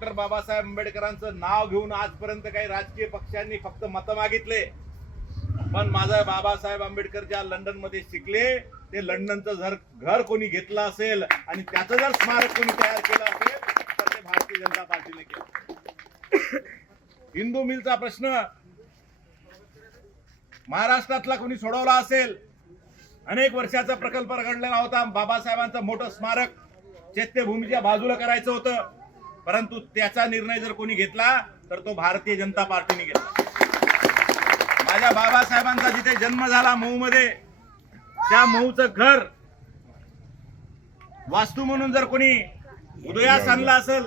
Doctor Babasaheb आंबेडकरांचं नाव घेऊन आजपर्यंत काही राजकीय पक्षांनी फक्त मतं मागितले, पण माझा बाबासाहेब आंबेडकर ज्या लंडन मध्ये शिकले ते लंडनचं घर कोणी घेतलं असेल आणि त्याचं जर स्मारक कोणी तयार केलं असेल तर ते भारतीय जनता पार्टीने केलं. हिंदू मिलचा प्रश्न महाराष्ट्रातला कोणी सोडवला असेल, अनेक वर्षाचा प्रकल्प रखडलेला होता, बाबासाहेबांचं मोठं स्मारक चैत्यभूमीच्या बाजूला करायचं होतं, परंतु त्याचा निर्णय जर कोणी घेतला तर तो भारतीय जनता पार्टीने घेतला. माझ्या बाबासाहेबांचा जिथे जन्म झाला मऊ मध्ये, त्या मऊचं घर वास्तू म्हणून जर कोणी उदयास आणलं असेल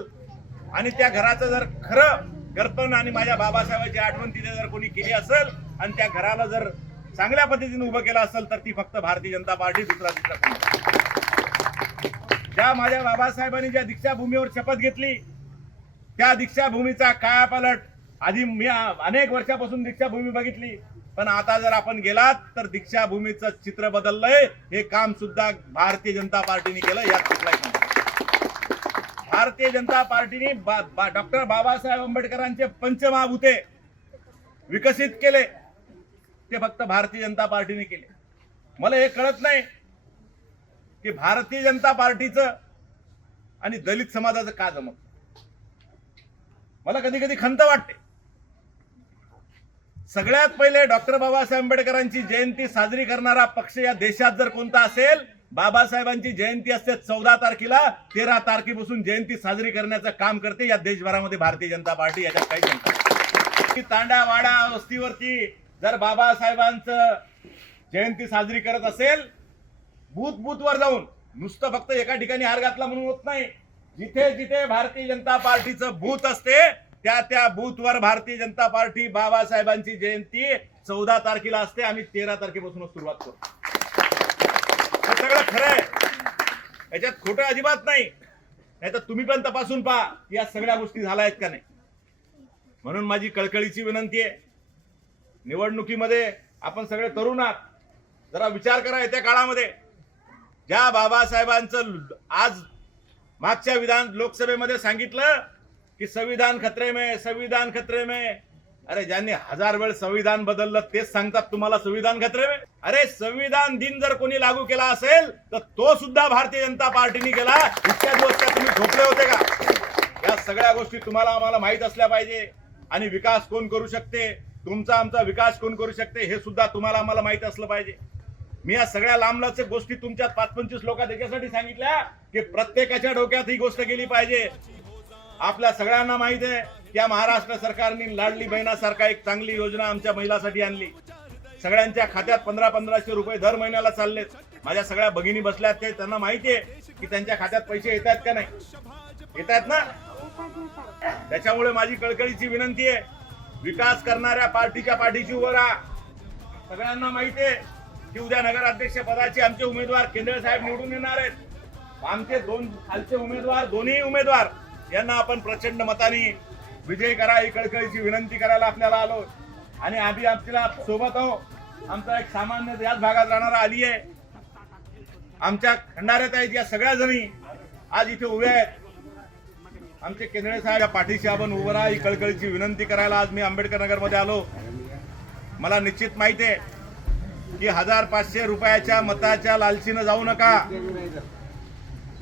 आणि त्या घराचं जर खरं घरपण आणि माझ्या बाबासाहेबांची आठवण तिथे जर कोणी केली असेल आणि त्या घराला जर चांगल्या पद्धतीने उभं केलं असेल तर ती फक्त भारतीय जनता पार्टी, दुसरा कोणी. ज्या माझ्या बाबासाहेबांनी ज्या दीक्षाभूमीवर शपथ घेतली त्या दीक्षाभूमीचा कायापालट, आधी मी अनेक वर्षापासून दीक्षाभूमी बघितली, पण आता जर आपण गेलात तर दीक्षाभूमीचं चित्र बदललंय. हे काम सुद्धा भारतीय जनता पार्टीने केलं. यात कुठलाही भारतीय जनता पार्टीने डॉक्टर बाबासाहेब आंबेडकरांचे पंचमहाभूते विकसित केले, ते फक्त भारतीय जनता पार्टीने केले. मला हे कळत नाही की भारतीय जनता पार्टीचं आणि दलित समाजाचं का जमत. मला कधी कधी खंत वाटते. सगळ्यात पहिले डॉक्टर बाबासाहेब आंबेडकरांची जयंती साजरी करणारा पक्ष या देशात जर कोणता असेल, बाबासाहेबांची जयंती असते 14 तारखेला, 13 तारखेपासून जयंती साजरी करण्याचं काम करते या देशभरामध्ये भारतीय जनता पार्टी. याच्यात काही शंका नाही. तांडा वाडा वस्तीवरती जर बाबासाहेबांचं जयंती साजरी करत असेल, बूथ वर जाऊन, नुसतं फक्त एका ठिकाणी हार घातला म्हणून होत नाही. जिथे जिथे भारतीय जनता पार्टीचं बूथ असते त्या बूथवर भारतीय जनता पार्टी बाबासाहेबांची जयंती 14 तारखेला असते. आम्ही 13 तारखेपासून सुरुवात करतो. हे सगळं खरं आहे, याच्यात खोटं अजिबात नाही. नाही तर तुम्ही पण तपासून पहा या सगळ्या गोष्टी झाल्या आहेत का नाही. म्हणून माझी कळकळीची विनंती आहे, निवडणुकीमध्ये आपण सगळे तरुण आहात, जरा विचार करा. येत्या काळामध्ये ज्या बाबासाहेबांचं आज मागच्या लोकसभेमध्ये सांगितलं की संविधान खतरे में, संविधान खतरे में, अरे ज्यांनी 1000 वेळ संविधान बदललं तेच सांगतात तुम्हाला संविधान खतरे में. अरे संविधान दिन जर कोणी लागू केला असेल तर तो सुद्धा भारतीय जनता पार्टीने केला. इतक्या दिवस काय तुम्ही झोपले होते का? या सगळ्या गोष्टी तुम्हाला आम्हाला माहित असल्या पाहिजे. आणि विकास कोण करू शकते, तुमचा आमचा विकास कोण करू शकते हे सुद्धा तुम्हाला आम्हाला माहित असलं पाहिजे. मी या सगळ्या लांबलचक गोष्टी तुमच्यात 5-25 लोक त्याच्यासाठी सांगितल्या की प्रत्येकाच्या डोक्यात ही गोष्ट गेली पाहिजे. आपल्या सगळ्यांना माहित आहे की या महाराष्ट्र सरकारने लाडली बहिणासारखा एक चांगली योजना आमच्या महिलांसाठी आणली. सगळ्यांच्या खात्यात 1500 रुपये दर महिन्याला चाललेत. माझ्या सगळ्या भगिनी बसल्यात, ते त्यांना माहिती आहे की त्यांच्या खात्यात पैसे येत आहेत का नाही. येत आहेत ना. त्याच्यामुळे माझी कळकळीची विनंती आहे, विकास करणाऱ्या पार्टीच्या पाठीशी उभं राहा. सगळ्यांना माहिती आहे की उद्या नगराध्यक्ष पदाचे आमचे उमेदवार केंद्रे साहेब निवडून येणार आहेत. आमचे 2 खालचे उमेदवार, दोन्ही उमेदवार यांना आपण प्रचंड मताने विजयी करा ही कळकळीची विनंती करायला आपल्याला आलो. आणि आम्ही आपल्याला सोबत आहोत. आमचा एक सामान्य याच भागात राहणारा आली आहे, आमच्या खंडाऱ्यात आहेत, या सगळ्या जणी आज इथे उभ्या आहेत. आमचे केंद्रे साहेब पाठीशी आपण उभं राहा ही कळकळीची विनंती करायला आज मी आंबेडकर नगर मध्ये आलो. मला निश्चित माहिती आहे की 1500 रुपयाच्या मताच्या लालचीनं जाऊ नका.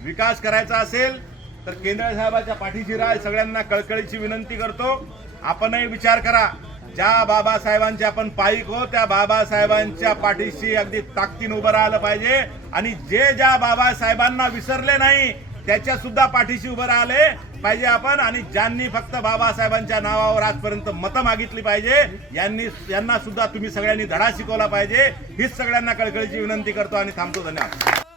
विकास करायचा असेल तर केंद्र साहेबाच्या पाठीशी राहा. सगळ्यांना कळकळीची विनंती करतो, आपणही विचार करा. ज्या बाबासाहेबांचे आपण पाईक हो त्या बाबासाहेबांच्या पाठीशी अगदी ताकदीने उभं राहिलं पाहिजे. आणि जे ज्या बाबासाहेबांना विसरले नाही त्याच्या सुद्धा पाठीशी उभं राहिले पाहिजे आपण. आणि ज्यांनी फक्त बाबासाहेबांच्या नावावर आजपर्यंत मतं मागितली पाहिजे यांना सुद्धा तुम्ही सगळ्यांनी धडा शिकवला पाहिजे. हीच सगळ्यांना कळकळीची विनंती करतो आणि थांबतो. धन्यवाद.